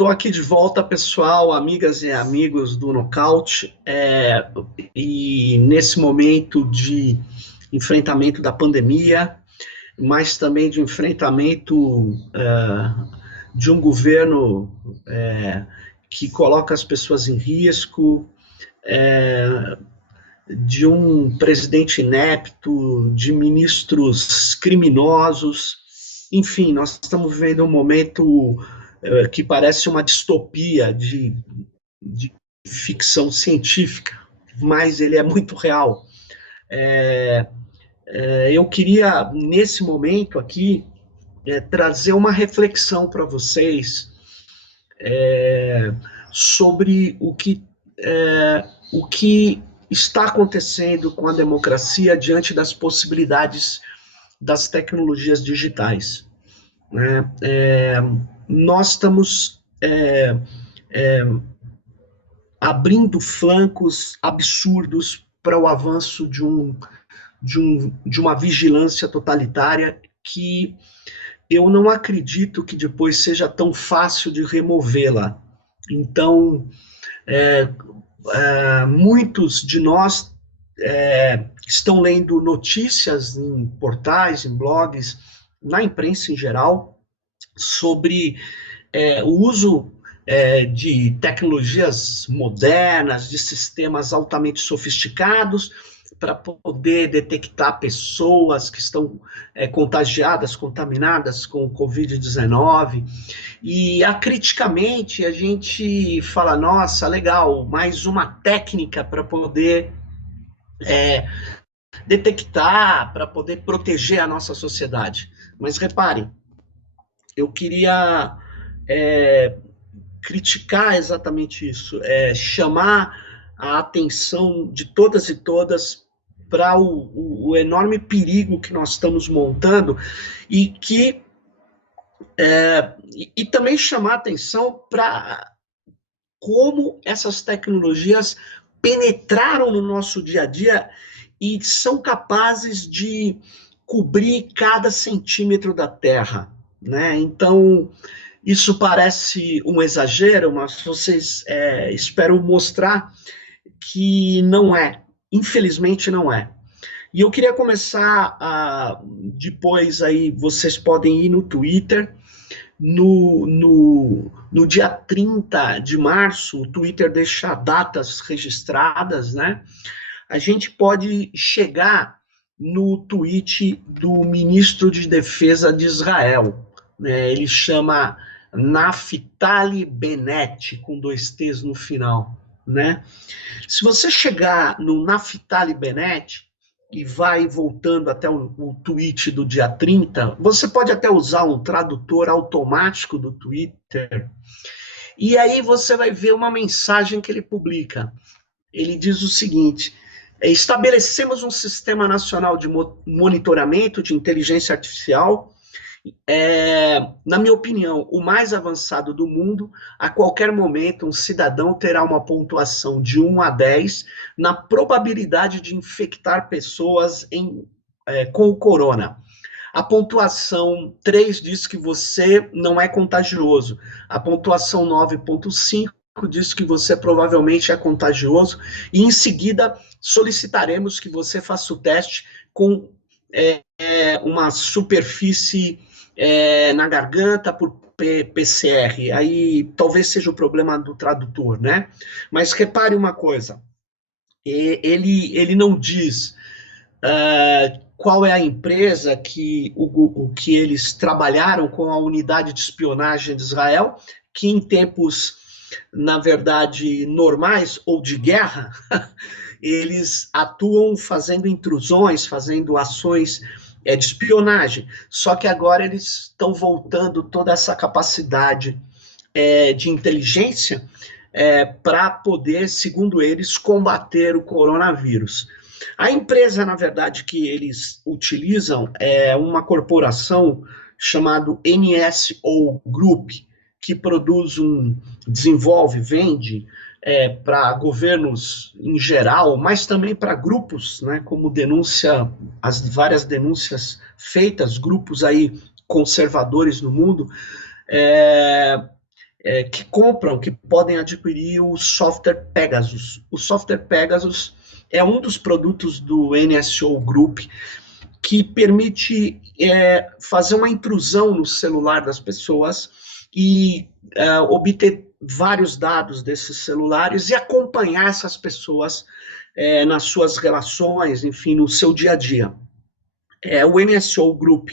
Estou aqui de volta, pessoal, amigas e amigos do Nocaute, e nesse momento de enfrentamento da pandemia, mas também de enfrentamento de um governo que coloca as pessoas em risco, de um presidente inepto, de ministros criminosos, enfim, nós estamos vivendo um momento que parece uma distopia de ficção científica, mas ele é muito real. Eu queria, nesse momento aqui, trazer uma reflexão para vocês sobre o que está acontecendo com a democracia diante das possibilidades das tecnologias digitais. Nós estamos abrindo flancos absurdos para o avanço de uma vigilância totalitária que eu não acredito que depois seja tão fácil de removê-la. Então, muitos de nós estão lendo notícias em portais, em blogs, na imprensa em geral, sobre o uso de tecnologias modernas, de sistemas altamente sofisticados, para poder detectar pessoas que estão contagiadas, contaminadas com o Covid-19, e acriticamente a gente fala, nossa, legal, mais uma técnica para poder detectar, para poder proteger a nossa sociedade. Mas reparem, eu queria criticar exatamente isso, chamar a atenção de todas e todas para o enorme perigo que nós estamos montando e também chamar a atenção para como essas tecnologias penetraram no nosso dia a dia e são capazes de cobrir cada centímetro da Terra, né? Então, isso parece um exagero, mas vocês espero mostrar que não é. Infelizmente não é. E eu queria começar depois aí, vocês podem ir no Twitter, no dia 30 de março, o Twitter deixa datas registradas, né? A gente pode chegar no tweet do ministro de Defesa de Israel, né? Ele chama Naftali Bennett, com 2 T's no final, né? Se você chegar no Naftali Bennett e vai voltando até o tweet do dia 30, você pode até usar um tradutor automático do Twitter, e aí você vai ver uma mensagem que ele publica. Ele diz o seguinte: estabelecemos um sistema nacional de monitoramento de inteligência artificial, na minha opinião, o mais avançado do mundo. A qualquer momento, um cidadão terá uma pontuação de 1 a 10 na probabilidade de infectar pessoas com o corona. A pontuação 3 diz que você não é contagioso. A pontuação 9,5 diz que você provavelmente é contagioso. E, em seguida, solicitaremos que você faça o teste com uma superfície na garganta por PCR. Aí talvez seja o problema do tradutor, né? Mas repare uma coisa, ele não diz qual é a empresa que eles trabalharam com a unidade de espionagem de Israel, que em tempos, na verdade, normais ou de guerra, eles atuam fazendo intrusões, fazendo ações de espionagem, só que agora eles estão voltando toda essa capacidade de inteligência para poder, segundo eles, combater o coronavírus. A empresa, na verdade, que eles utilizam é uma corporação chamada NSO Group, que desenvolve, vende para governos em geral, mas também para grupos, né, como as várias denúncias feitas, grupos aí conservadores no mundo, que compram, que podem adquirir o software Pegasus. O software Pegasus é um dos produtos do NSO Group que permite fazer uma intrusão no celular das pessoas e obter vários dados desses celulares e acompanhar essas pessoas nas suas relações, enfim, no seu dia a dia. O NSO Group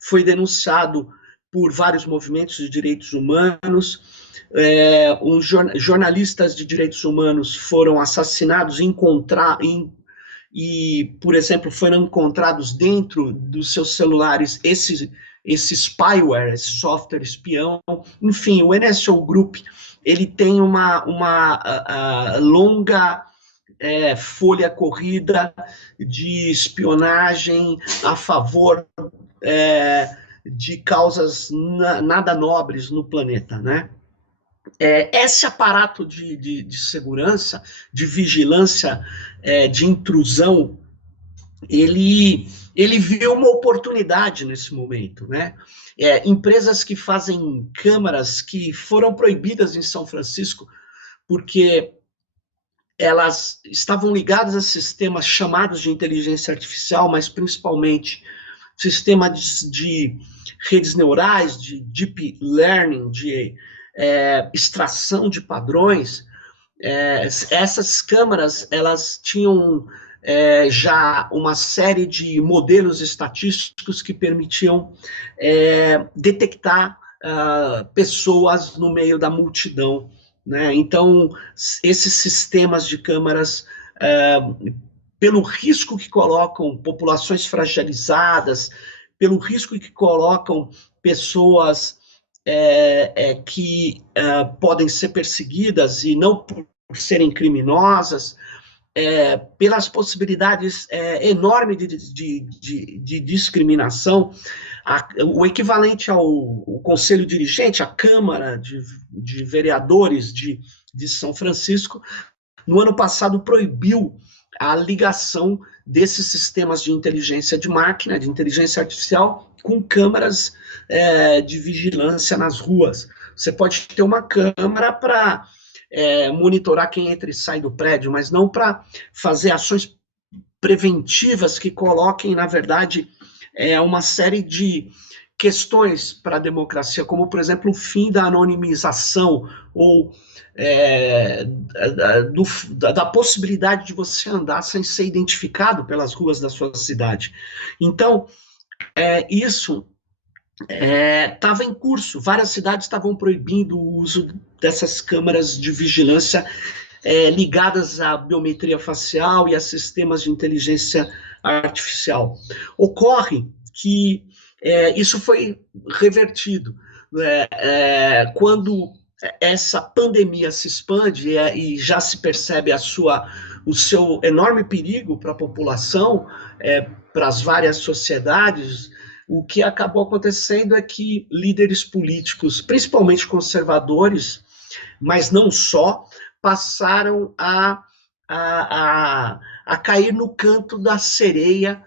foi denunciado por vários movimentos de direitos humanos, jornalistas de direitos humanos foram assassinados e, por exemplo, foram encontrados dentro dos seus celulares esse spyware, esse software espião. Enfim, o NSO Group ele tem uma longa folha corrida de espionagem a favor de causas nada nobres no planeta, né? Esse aparato de segurança, de vigilância, de intrusão, ele viu uma oportunidade nesse momento, né? Empresas que fazem câmaras que foram proibidas em São Francisco porque elas estavam ligadas a sistemas chamados de inteligência artificial, mas principalmente sistemas de redes neurais, de deep learning, de extração de padrões. Essas câmaras, elas tinham já uma série de modelos estatísticos que permitiam detectar pessoas no meio da multidão, né? Então, esses sistemas de câmaras, pelo risco que colocam populações fragilizadas, pelo risco que colocam pessoas que podem ser perseguidas e não por serem criminosas, pelas possibilidades enormes de discriminação, o equivalente ao Conselho Dirigente, a Câmara de Vereadores de São Francisco, no ano passado proibiu a ligação desses sistemas de inteligência de máquina, de inteligência artificial, com câmaras de vigilância nas ruas. Você pode ter uma câmera para monitorar quem entra e sai do prédio, mas não para fazer ações preventivas que coloquem, na verdade, uma série de questões para a democracia, como, por exemplo, o fim da anonimização ou da possibilidade de você andar sem ser identificado pelas ruas da sua cidade. Então, isso estava em curso. Várias cidades estavam proibindo o uso dessas câmaras de vigilância ligadas à biometria facial e a sistemas de inteligência artificial. Ocorre que isso foi revertido. Quando essa pandemia se expande e já se percebe o seu enorme perigo para a população, para as várias sociedades, o que acabou acontecendo é que líderes políticos, principalmente conservadores, mas não só, passaram a cair no canto da sereia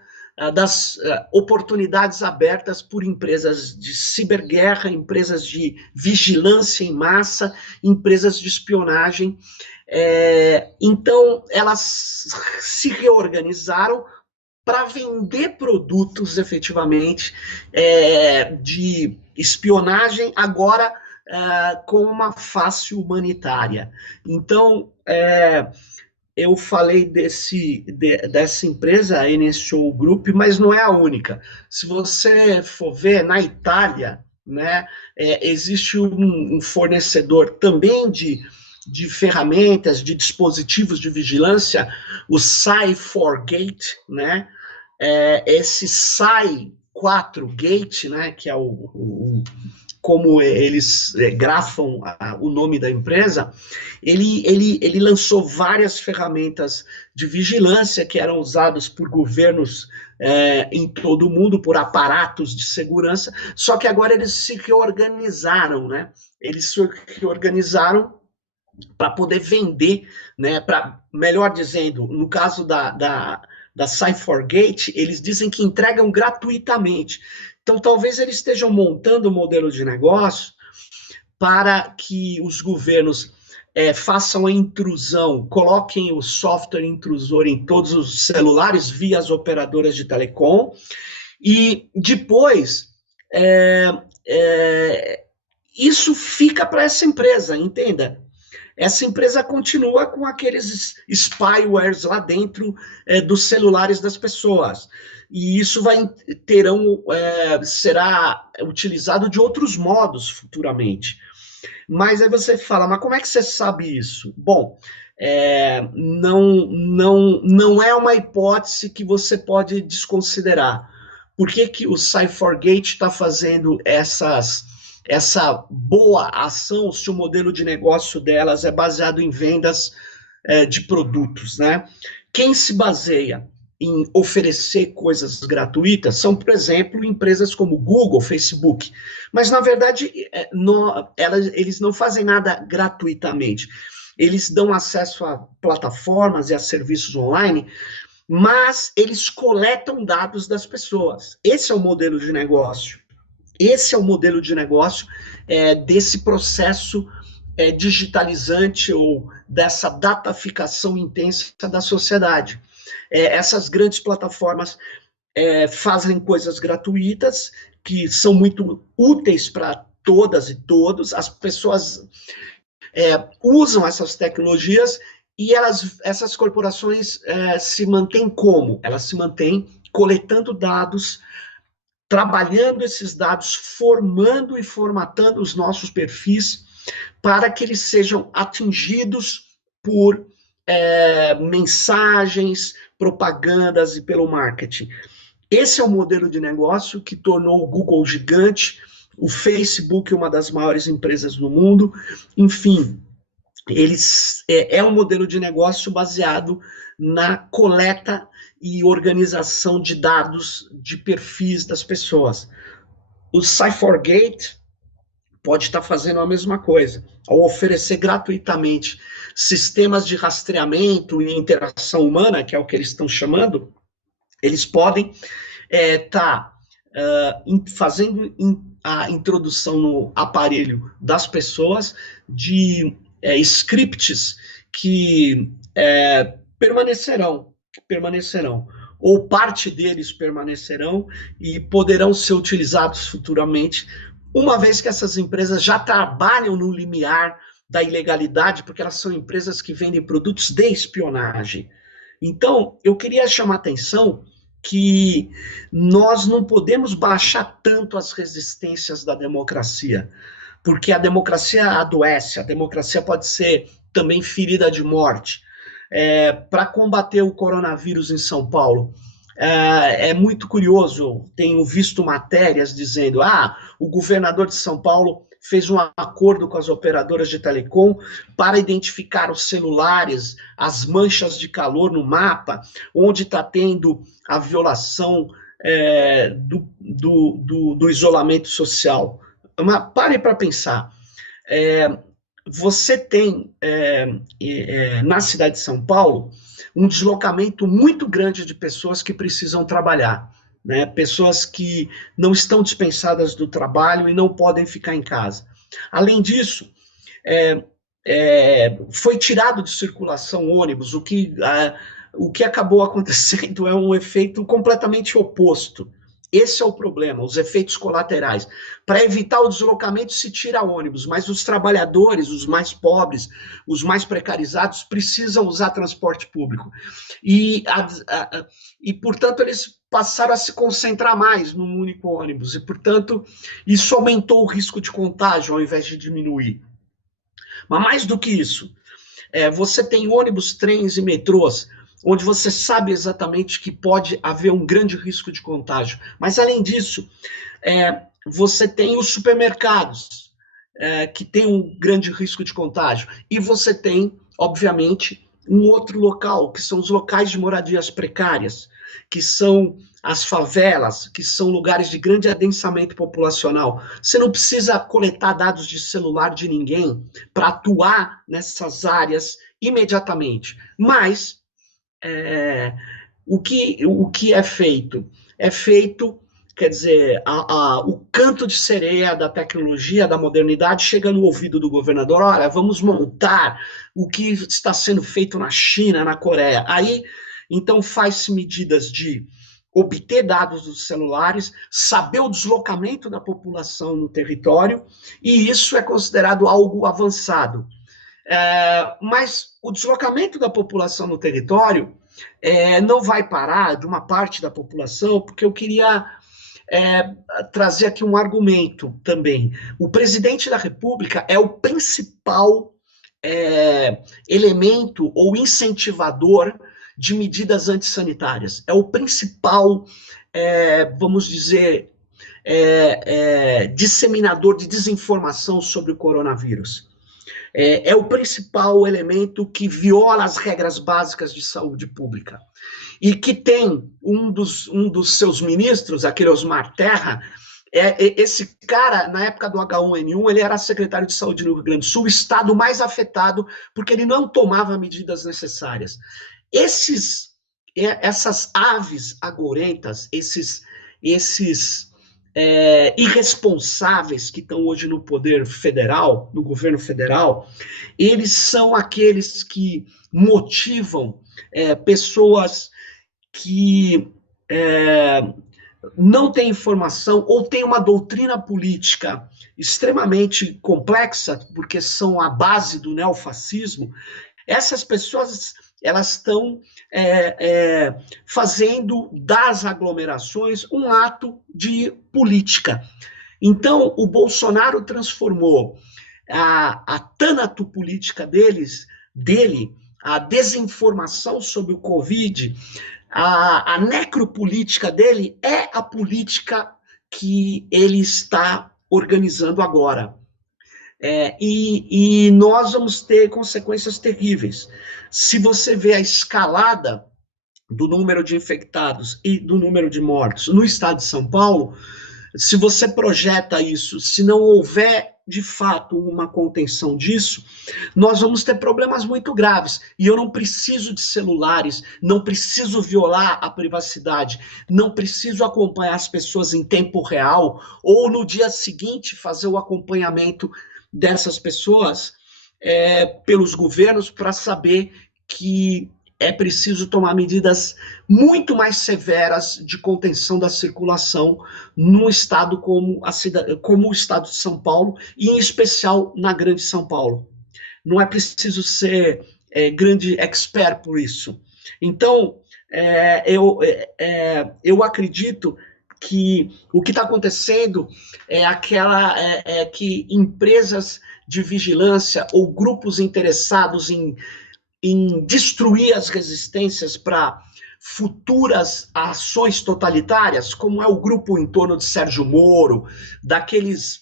das oportunidades abertas por empresas de ciberguerra, empresas de vigilância em massa, empresas de espionagem. Então, elas se reorganizaram para vender produtos, efetivamente, de espionagem, agora com uma face humanitária. Então, eu falei dessa empresa, a NSO Group, mas não é a única. Se você for ver, na Itália, né, existe um fornecedor também de ferramentas, de dispositivos de vigilância, o Sai4Gate, né? Esse Sai4Gate, né, que é como eles grafam o nome da empresa, ele lançou várias ferramentas de vigilância que eram usadas por governos em todo o mundo, por aparatos de segurança, só que agora eles se reorganizaram, né? Eles se reorganizaram para poder vender, né? Melhor dizendo, no caso da Sai4Gate, eles dizem que entregam gratuitamente. Então, talvez eles estejam montando um modelo de negócio para que os governos façam a intrusão, coloquem o software intrusor em todos os celulares via as operadoras de telecom, e depois isso fica para essa empresa, entenda? Essa empresa continua com aqueles spywares lá dentro dos celulares das pessoas. E isso será utilizado de outros modos futuramente. Mas aí você fala, mas como é que você sabe isso? Bom, não é uma hipótese que você pode desconsiderar. Por que o Cyphergate está fazendo essa boa ação se o modelo de negócio delas é baseado em vendas de produtos, né? Quem se baseia em oferecer coisas gratuitas são, por exemplo, empresas como Google, Facebook. Mas, na verdade, eles não fazem nada gratuitamente. Eles dão acesso a plataformas e a serviços online, mas eles coletam dados das pessoas. Esse é o modelo de negócio. Esse é o modelo de negócio desse processo digitalizante ou dessa dataficação intensa da sociedade. Essas grandes plataformas fazem coisas gratuitas que são muito úteis para todas e todos. As pessoas usam essas tecnologias e essas corporações se mantêm como? Elas se mantêm coletando dados, trabalhando esses dados, formando e formatando os nossos perfis para que eles sejam atingidos por mensagens, propagandas e pelo marketing. Esse é o modelo de negócio que tornou o Google gigante, o Facebook uma das maiores empresas do mundo, enfim, é um modelo de negócio baseado na coleta e organização de dados de perfis das pessoas. O Cyphergate pode estar fazendo a mesma coisa, ao oferecer gratuitamente sistemas de rastreamento e interação humana, que é o que eles estão chamando, eles podem estar fazendo a introdução no aparelho das pessoas de scripts que permanecerão, ou parte deles permanecerão e poderão ser utilizados futuramente, uma vez que essas empresas já trabalham no limiar da ilegalidade, porque elas são empresas que vendem produtos de espionagem. Então, eu queria chamar a atenção que nós não podemos baixar tanto as resistências da democracia, porque a democracia adoece, a democracia pode ser também ferida de morte. Para combater o coronavírus em São Paulo, é muito curioso, tenho visto matérias dizendo, o governador de São Paulo fez um acordo com as operadoras de telecom para identificar os celulares, as manchas de calor no mapa, onde está tendo a violação do isolamento social. Mas pare para pensar. Você tem, na cidade de São Paulo, um deslocamento muito grande de pessoas que precisam trabalhar, né? Pessoas que não estão dispensadas do trabalho e não podem ficar em casa. Além disso, foi tirado de circulação ônibus, o que acabou acontecendo é um efeito completamente oposto. Esse é o problema, os efeitos colaterais. Para evitar o deslocamento, se tira ônibus, mas os trabalhadores, os mais pobres, os mais precarizados, precisam usar transporte público. E, portanto, eles passaram a se concentrar mais num único ônibus, e, portanto, isso aumentou o risco de contágio ao invés de diminuir. Mas mais do que isso, você tem ônibus, trens e metrôs, onde você sabe exatamente que pode haver um grande risco de contágio. Mas, além disso, você tem os supermercados, que tem um grande risco de contágio. E você tem, obviamente, um outro local, que são os locais de moradias precárias, que são as favelas, que são lugares de grande adensamento populacional. Você não precisa coletar dados de celular de ninguém para atuar nessas áreas imediatamente. Mas o que é feito? É feito quer dizer, o canto de sereia da tecnologia, da modernidade, chega no ouvido do governador, olha, vamos montar o que está sendo feito na China, na Coreia. Aí, então, faz-se medidas de obter dados dos celulares, saber o deslocamento da população no território, e isso é considerado algo avançado. Mas o deslocamento da população no território não vai parar de uma parte da população, porque eu queria trazer aqui um argumento também. O presidente da República é o principal elemento ou incentivador de medidas antissanitárias. É o principal, vamos dizer, disseminador de desinformação sobre o coronavírus. É o principal elemento que viola as regras básicas de saúde pública. E que tem um dos seus ministros, aquele Osmar Terra, esse cara, na época do H1N1, ele era secretário de saúde no Rio Grande do Sul, o estado mais afetado, porque ele não tomava medidas necessárias. Essas aves agourentas, esses irresponsáveis que estão hoje no poder federal, no governo federal, eles são aqueles que motivam pessoas que não têm informação ou têm uma doutrina política extremamente complexa, porque são a base do neofascismo. Essas pessoas, elas estão fazendo das aglomerações um ato de política. Então, o Bolsonaro transformou a tânatopolítica dele, a desinformação sobre o Covid, a necropolítica dele é a política que ele está organizando agora. E nós vamos ter consequências terríveis. Se você vê a escalada do número de infectados e do número de mortos no estado de São Paulo, se você projeta isso, se não houver de fato uma contenção disso, nós vamos ter problemas muito graves. E eu não preciso de celulares, não preciso violar a privacidade, não preciso acompanhar as pessoas em tempo real, ou no dia seguinte fazer o acompanhamento dessas pessoas pelos governos para saber que é preciso tomar medidas muito mais severas de contenção da circulação num estado como o estado de São Paulo, e em especial na Grande São Paulo. Não é preciso ser grande expert por isso. Então, eu acredito que o que está acontecendo é que empresas de vigilância ou grupos interessados em destruir as resistências para futuras ações totalitárias, como é o grupo em torno de Sérgio Moro, daqueles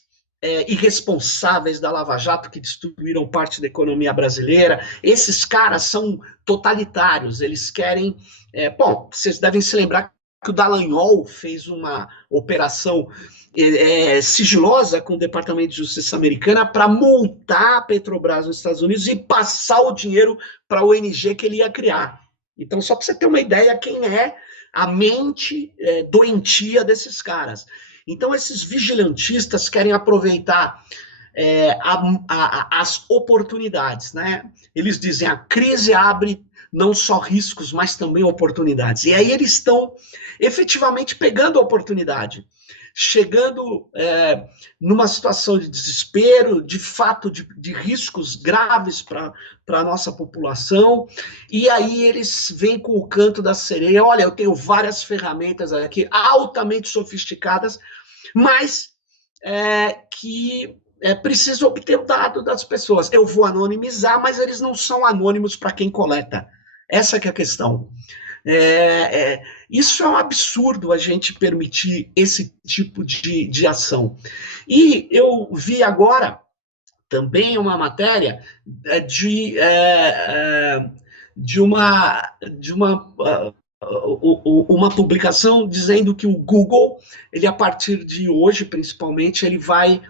irresponsáveis da Lava Jato que destruíram parte da economia brasileira. Esses caras são totalitários, eles querem... bom, vocês devem se lembrar que o Dallagnol fez uma operação sigilosa com o Departamento de Justiça americana para multar a Petrobras nos Estados Unidos e passar o dinheiro para a ONG que ele ia criar. Então, só para você ter uma ideia quem é a mente doentia desses caras. Então, esses vigilantistas querem aproveitar as oportunidades, né? Eles dizem, a crise abre não só riscos, mas também oportunidades. E aí eles estão efetivamente pegando a oportunidade, chegando numa situação de desespero, de fato, de riscos graves para a nossa população, e aí eles vêm com o canto da sereia, olha, eu tenho várias ferramentas aqui, altamente sofisticadas, mas que preciso obter o dado das pessoas. Eu vou anonimizar, mas eles não são anônimos para quem coleta. Essa que é a questão. Isso é um absurdo, a gente permitir esse tipo de ação. E eu vi agora também uma matéria de uma publicação dizendo que o Google, ele a partir de hoje, principalmente, ele vai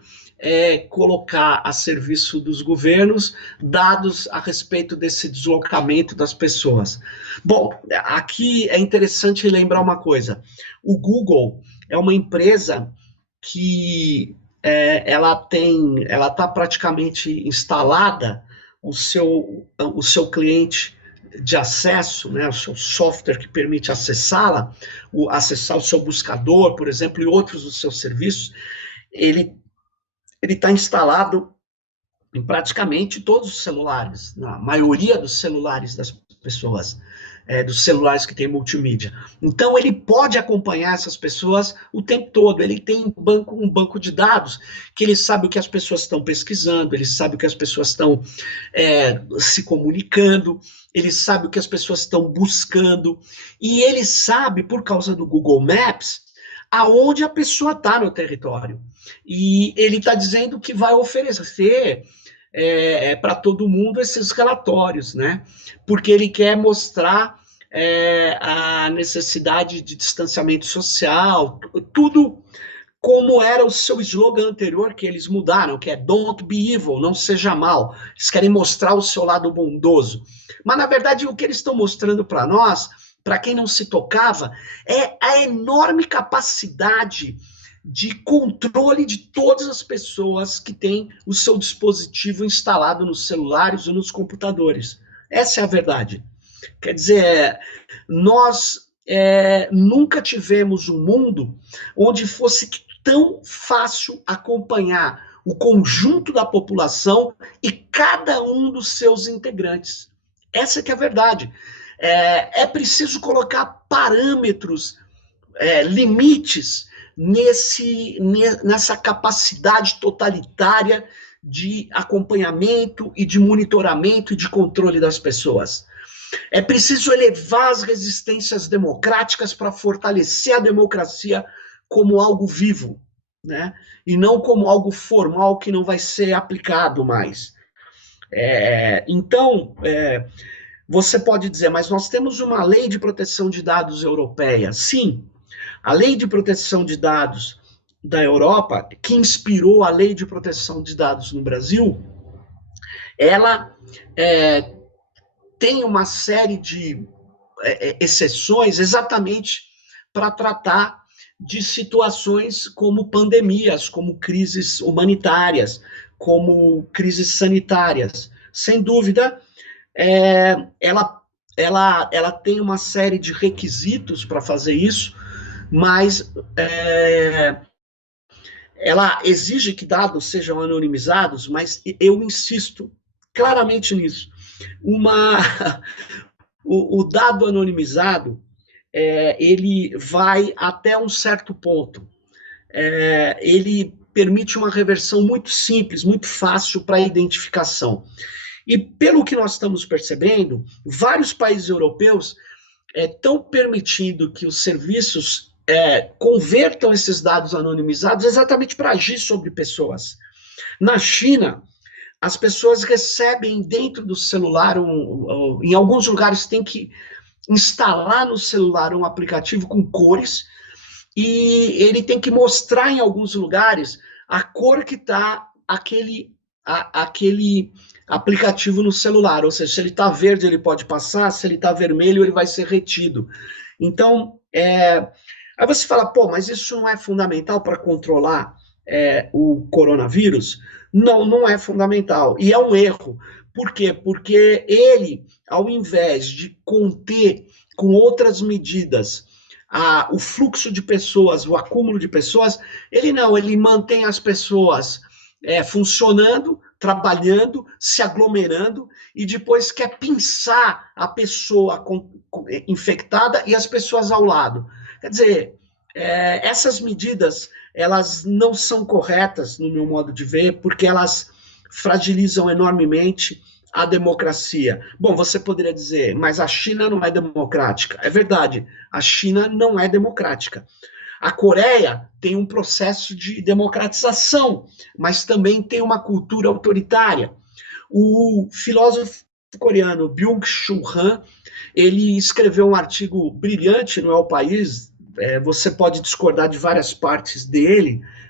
colocar a serviço dos governos dados a respeito desse deslocamento das pessoas. Bom, aqui é interessante lembrar uma coisa. O Google, é uma empresa que ela está praticamente instalada o seu cliente de acesso, né, o seu software que permite acessá-la, acessar o seu buscador, por exemplo, e outros dos seus serviços, ele está instalado em praticamente todos os celulares, na maioria dos celulares das pessoas, dos celulares que têm multimídia. Então, ele pode acompanhar essas pessoas o tempo todo. Ele tem um banco de dados que ele sabe o que as pessoas estão pesquisando, ele sabe o que as pessoas estão se comunicando, ele sabe o que as pessoas estão buscando, e ele sabe, por causa do Google Maps, aonde a pessoa está no território. E ele está dizendo que vai oferecer para todo mundo esses relatórios, né? Porque ele quer mostrar a necessidade de distanciamento social, tudo como era o seu slogan anterior, que eles mudaram, que é Don't be evil, não seja mal. Eles querem mostrar o seu lado bondoso. Mas, na verdade, o que eles estão mostrando para nós, para quem não se tocava, é a enorme capacidade de controle de todas as pessoas que têm o seu dispositivo instalado nos celulares ou nos computadores. Essa é a verdade. Quer dizer, nós nunca tivemos um mundo onde fosse tão fácil acompanhar o conjunto da população e cada um dos seus integrantes. Essa que é a verdade. É preciso colocar parâmetros, limites nessa capacidade totalitária de acompanhamento e de monitoramento e de controle das pessoas. É preciso elevar as resistências democráticas para fortalecer a democracia como algo vivo, né? E não como algo formal que não vai ser aplicado mais. Então, você pode dizer, mas nós temos uma lei de proteção de dados europeia. Sim, a lei de proteção de dados da Europa, que inspirou a lei de proteção de dados no Brasil, ela tem uma série de exceções exatamente para tratar de situações como pandemias, como crises humanitárias, como crises sanitárias. Sem dúvida, ela tem uma série de requisitos para fazer isso, mas ela exige que dados sejam anonimizados, mas eu insisto claramente nisso. O dado anonimizado, ele vai até um certo ponto. Ele permite uma reversão muito simples, muito fácil para a identificação. E pelo que nós estamos percebendo, vários países europeus estão permitindo que os serviços convertam esses dados anonimizados exatamente para agir sobre pessoas. Na China, as pessoas recebem dentro do celular, em alguns lugares tem que instalar no celular um aplicativo com cores, e ele tem que mostrar em alguns lugares a cor que está aquele aplicativo no celular, ou seja, se ele está verde ele pode passar, se ele está vermelho ele vai ser retido. Então, aí você fala, pô, mas isso não é fundamental para controlar o coronavírus? Não, não é fundamental, e é um erro. Por quê? Porque ele, ao invés de conter com outras medidas o fluxo de pessoas, o acúmulo de pessoas, ele mantém as pessoas funcionando, trabalhando, se aglomerando, e depois quer pinçar a pessoa infectada e as pessoas ao lado. Quer dizer, essas medidas, elas não são corretas, no meu modo de ver, porque elas fragilizam enormemente a democracia. Bom, você poderia dizer, mas a China não é democrática. É verdade, a China não é democrática. A Coreia tem um processo de democratização, mas também tem uma cultura autoritária. O filósofo coreano Byung-Chul Han, ele escreveu um artigo brilhante no El País, você pode discordar de várias partes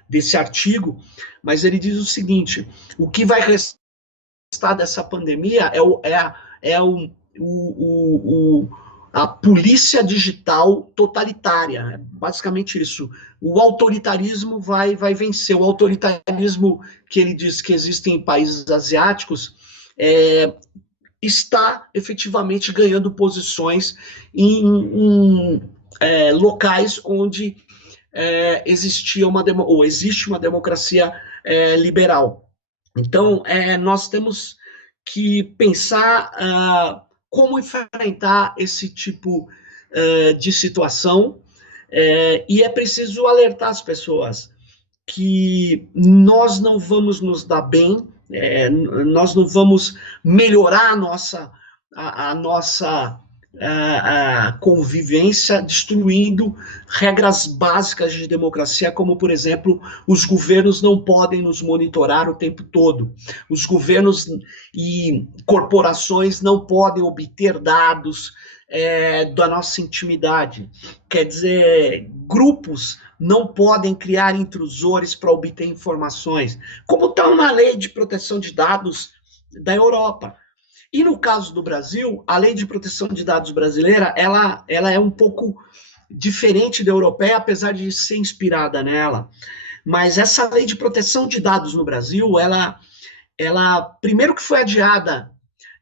desse artigo, mas ele diz o seguinte, o que vai restar dessa pandemia a polícia digital totalitária. É basicamente isso. O autoritarismo vai vencer. O autoritarismo que ele diz que existe em países asiáticos está efetivamente ganhando posições em locais onde existe uma democracia liberal. Então, nós temos que pensar como enfrentar esse tipo de situação, e é preciso alertar as pessoas que nós não vamos nos dar bem, nós não vamos melhorar a nossa a convivência destruindo regras básicas de democracia, como, por exemplo, os governos não podem nos monitorar o tempo todo. Os governos e corporações não podem obter dados da nossa intimidade. Quer dizer, grupos não podem criar intrusores para obter informações, como está na lei de proteção de dados da Europa. E no caso do Brasil, a lei de proteção de dados brasileira, ela é um pouco diferente da europeia, apesar de ser inspirada nela. Mas essa lei de proteção de dados no Brasil, ela primeiro que foi adiada,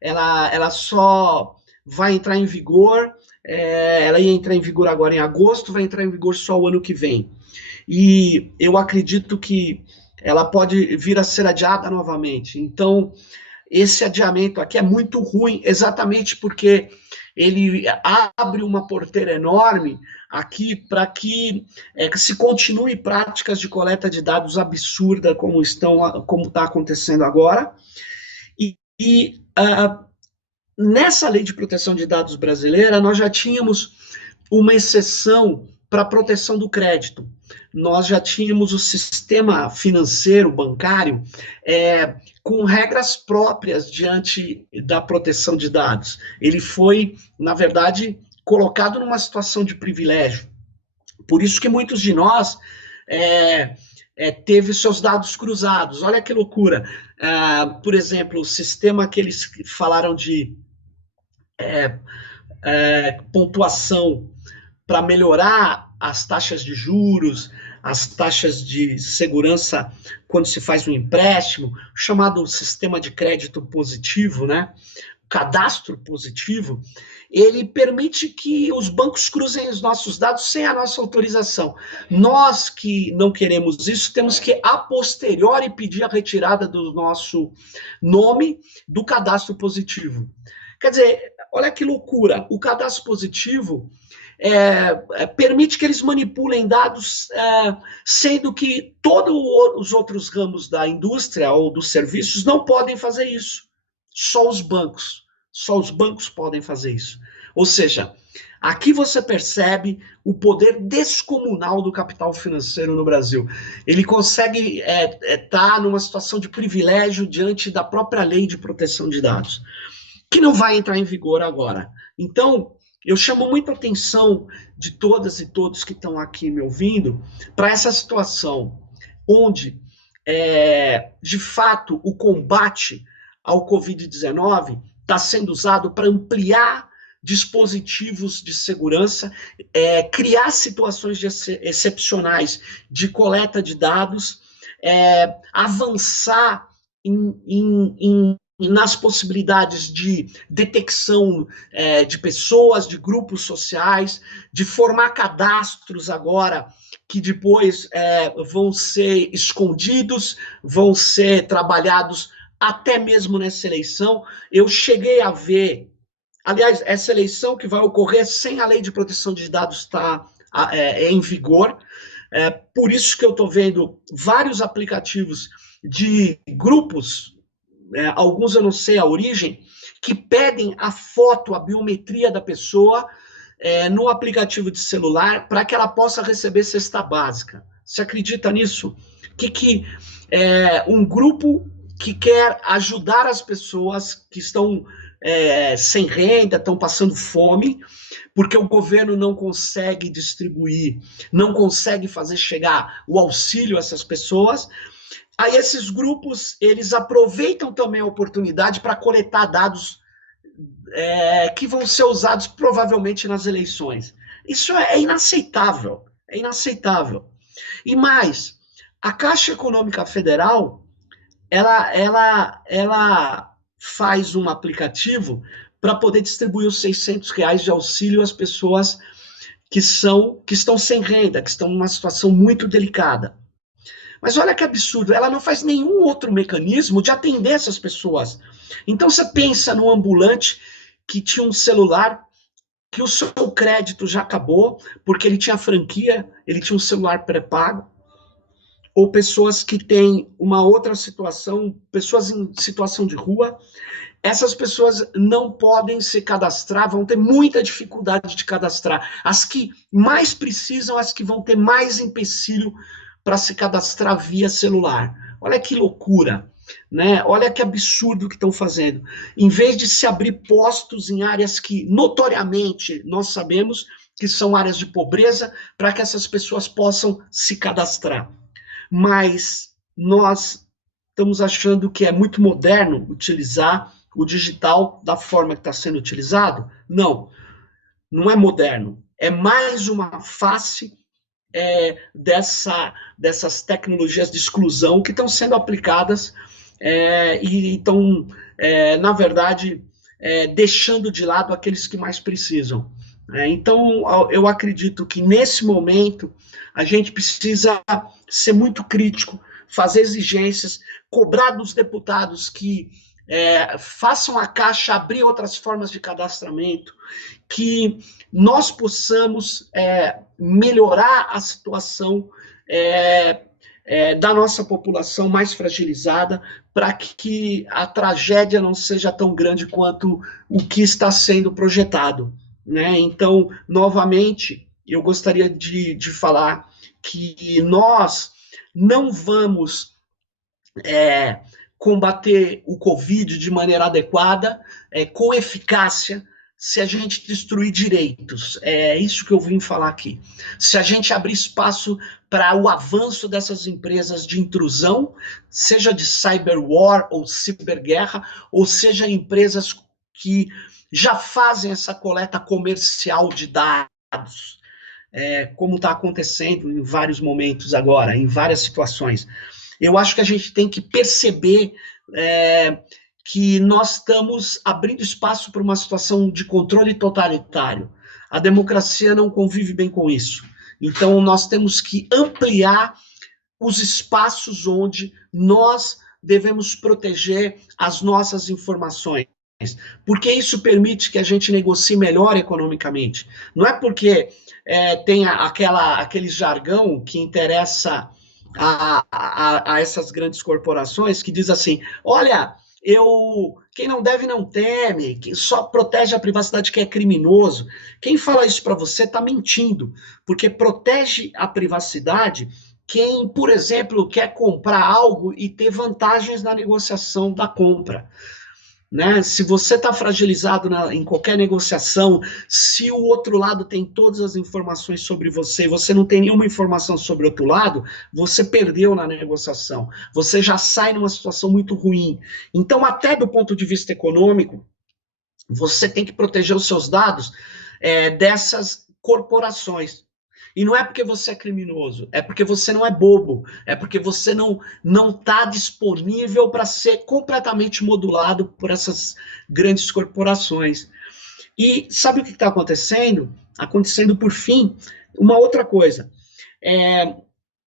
ela só vai entrar em vigor, ela ia entrar em vigor agora em agosto, vai entrar em vigor só o ano que vem. E eu acredito que ela pode vir a ser adiada novamente. Então, esse adiamento aqui é muito ruim, exatamente porque ele abre uma porteira enorme aqui para que se continue práticas de coleta de dados absurda como está acontecendo agora. Nessa lei de proteção de dados brasileira, nós já tínhamos uma exceção para a proteção do crédito. Nós já tínhamos o sistema financeiro, bancário, com regras próprias diante da proteção de dados. Ele foi, na verdade, colocado numa situação de privilégio. Por isso que muitos de nós teve seus dados cruzados. Olha que loucura. Por exemplo, o sistema que eles falaram de pontuação para melhorar as taxas de juros, as taxas de segurança quando se faz um empréstimo, chamado sistema de crédito positivo, né? Cadastro positivo, ele permite que os bancos cruzem os nossos dados sem a nossa autorização. Nós que não queremos isso, temos que, a posteriori, pedir a retirada do nosso nome do cadastro positivo. Quer dizer, olha que loucura, o cadastro positivo permite que eles manipulem dados, sendo que todos os outros ramos da indústria ou dos serviços não podem fazer isso. Só os bancos podem fazer isso. Ou seja, aqui você percebe o poder descomunal do capital financeiro no Brasil. Ele consegue estar numa situação de privilégio diante da própria lei de proteção de dados, que não vai entrar em vigor agora. Então, eu chamo muita atenção de todas e todos que estão aqui me ouvindo para essa situação, onde, de fato, o combate ao Covid-19 está sendo usado para ampliar dispositivos de segurança, criar situações excepcionais de coleta de dados, avançar nas possibilidades de detecção de pessoas, de grupos sociais, de formar cadastros agora que depois vão ser escondidos, vão ser trabalhados até mesmo nessa eleição. Eu cheguei a ver, aliás, essa eleição que vai ocorrer sem a lei de proteção de dados estar em vigor, por isso que eu estou vendo vários aplicativos de grupos, alguns eu não sei a origem, que pedem a foto, a biometria da pessoa no aplicativo de celular para que ela possa receber cesta básica. Você acredita nisso? Que um grupo que quer ajudar as pessoas que estão sem renda, estão passando fome, porque o governo não consegue distribuir, não consegue fazer chegar o auxílio a essas pessoas. Aí esses grupos, eles aproveitam também a oportunidade para coletar dados que vão ser usados provavelmente nas eleições. Isso é inaceitável, é inaceitável. E mais, a Caixa Econômica Federal, ela faz um aplicativo para poder distribuir os R$ 600 de auxílio às pessoas que estão sem renda, que estão numa situação muito delicada. Mas olha que absurdo, ela não faz nenhum outro mecanismo de atender essas pessoas. Então você pensa no ambulante que tinha um celular, que o seu crédito já acabou, porque ele tinha franquia, ele tinha um celular pré-pago, ou pessoas que têm uma outra situação, pessoas em situação de rua, essas pessoas não podem se cadastrar, vão ter muita dificuldade de cadastrar. As que mais precisam, as que vão ter mais empecilho para se cadastrar via celular. Olha que loucura, né? Olha que absurdo que estão fazendo. Em vez de se abrir postos em áreas que notoriamente nós sabemos que são áreas de pobreza, para que essas pessoas possam se cadastrar. Mas nós estamos achando que é muito moderno utilizar o digital da forma que está sendo utilizado? Não, não é moderno. É mais uma face dessas tecnologias de exclusão que estão sendo aplicadas e estão, na verdade, deixando de lado aqueles que mais precisam. Então, eu acredito que nesse momento a gente precisa ser muito crítico, fazer exigências, cobrar dos deputados que façam a Caixa abrir outras formas de cadastramento, que nós possamos melhorar a situação da nossa população mais fragilizada, para que a tragédia não seja tão grande quanto o que está sendo projetado, né? Então, novamente, eu gostaria de falar que nós não vamos combater o Covid de maneira adequada, com eficácia, se a gente destruir direitos. É isso que eu vim falar aqui. Se a gente abrir espaço para o avanço dessas empresas de intrusão, seja de cyberwar ou ciberguerra, ou seja, empresas que já fazem essa coleta comercial de dados, como está acontecendo em vários momentos agora, em várias situações. Eu acho que a gente tem que perceber que nós estamos abrindo espaço para uma situação de controle totalitário. A democracia não convive bem com isso. Então, nós temos que ampliar os espaços onde nós devemos proteger as nossas informações, porque isso permite que a gente negocie melhor economicamente. Não é porque tem aquele jargão que interessa a essas grandes corporações, que diz assim, olha, quem não deve não teme, quem só protege a privacidade que é criminoso. Quem fala isso para você está mentindo, porque protege a privacidade quem, por exemplo, quer comprar algo e ter vantagens na negociação da compra. Né? Se você está fragilizado em qualquer negociação, se o outro lado tem todas as informações sobre você e você não tem nenhuma informação sobre o outro lado, você perdeu na negociação. Você já sai numa situação muito ruim. Então, até do ponto de vista econômico, você tem que proteger os seus dados dessas corporações. E não é porque você é criminoso, é porque você não é bobo, é porque você não está disponível para ser completamente modulado por essas grandes corporações. E sabe o que está acontecendo? Acontecendo, por fim, uma outra coisa.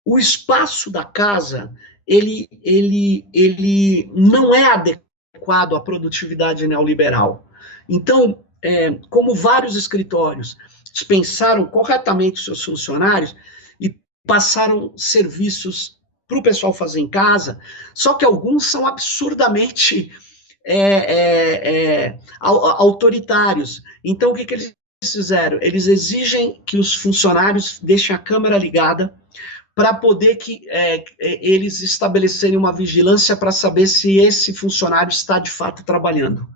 O espaço da casa, ele não é adequado à produtividade neoliberal. Então, como vários escritórios dispensaram corretamente seus funcionários e passaram serviços para o pessoal fazer em casa, só que alguns são absurdamente autoritários. Então, o que eles fizeram? Eles exigem que os funcionários deixem a câmera ligada para poder que eles estabelecerem uma vigilância para saber se esse funcionário está de fato trabalhando.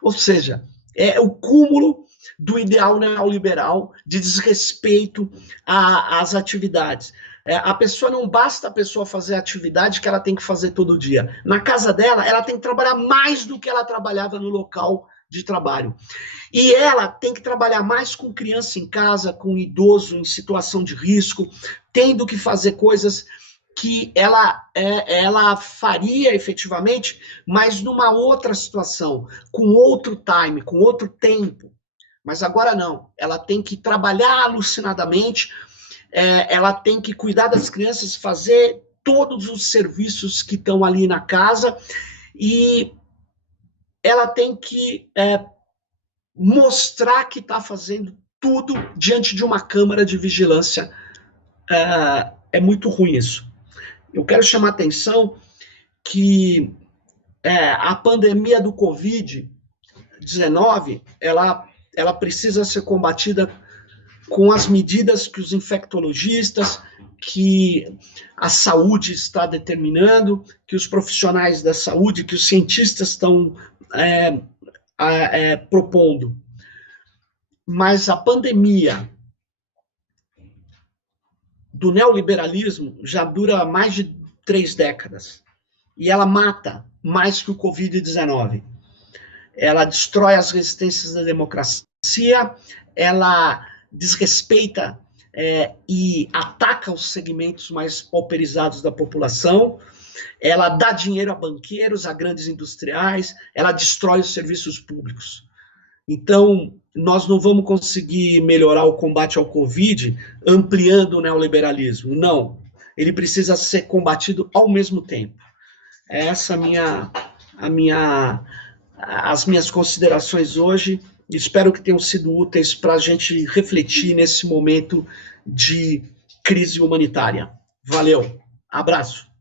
Ou seja, é o cúmulo do ideal neoliberal de desrespeito às atividades. A pessoa, não basta a pessoa fazer a atividade que ela tem que fazer todo dia. Na casa dela, ela tem que trabalhar mais do que ela trabalhava no local de trabalho. E ela tem que trabalhar mais com criança em casa, com idoso em situação de risco, tendo que fazer coisas que ela faria efetivamente, mas numa outra situação, com outro time, com outro tempo. Mas agora não, ela tem que trabalhar alucinadamente, ela tem que cuidar das crianças, fazer todos os serviços que estão ali na casa, e ela tem que mostrar que está fazendo tudo diante de uma câmara de vigilância. É muito ruim isso. Eu quero chamar a atenção que a pandemia do Covid-19, ela precisa ser combatida com as medidas que os infectologistas, que a saúde está determinando, que os profissionais da saúde, que os cientistas estão propondo. Mas a pandemia do neoliberalismo já dura mais de 3 décadas. E ela mata mais que o Covid-19. Ela destrói as resistências da democracia, ela desrespeita e ataca os segmentos mais pauperizados da população, ela dá dinheiro a banqueiros, a grandes industriais, ela destrói os serviços públicos. Então, nós não vamos conseguir melhorar o combate ao Covid ampliando o neoliberalismo. Não. Ele precisa ser combatido ao mesmo tempo. Essa as minhas considerações hoje. Espero que tenham sido úteis para a gente refletir nesse momento de crise humanitária. Valeu. Abraço.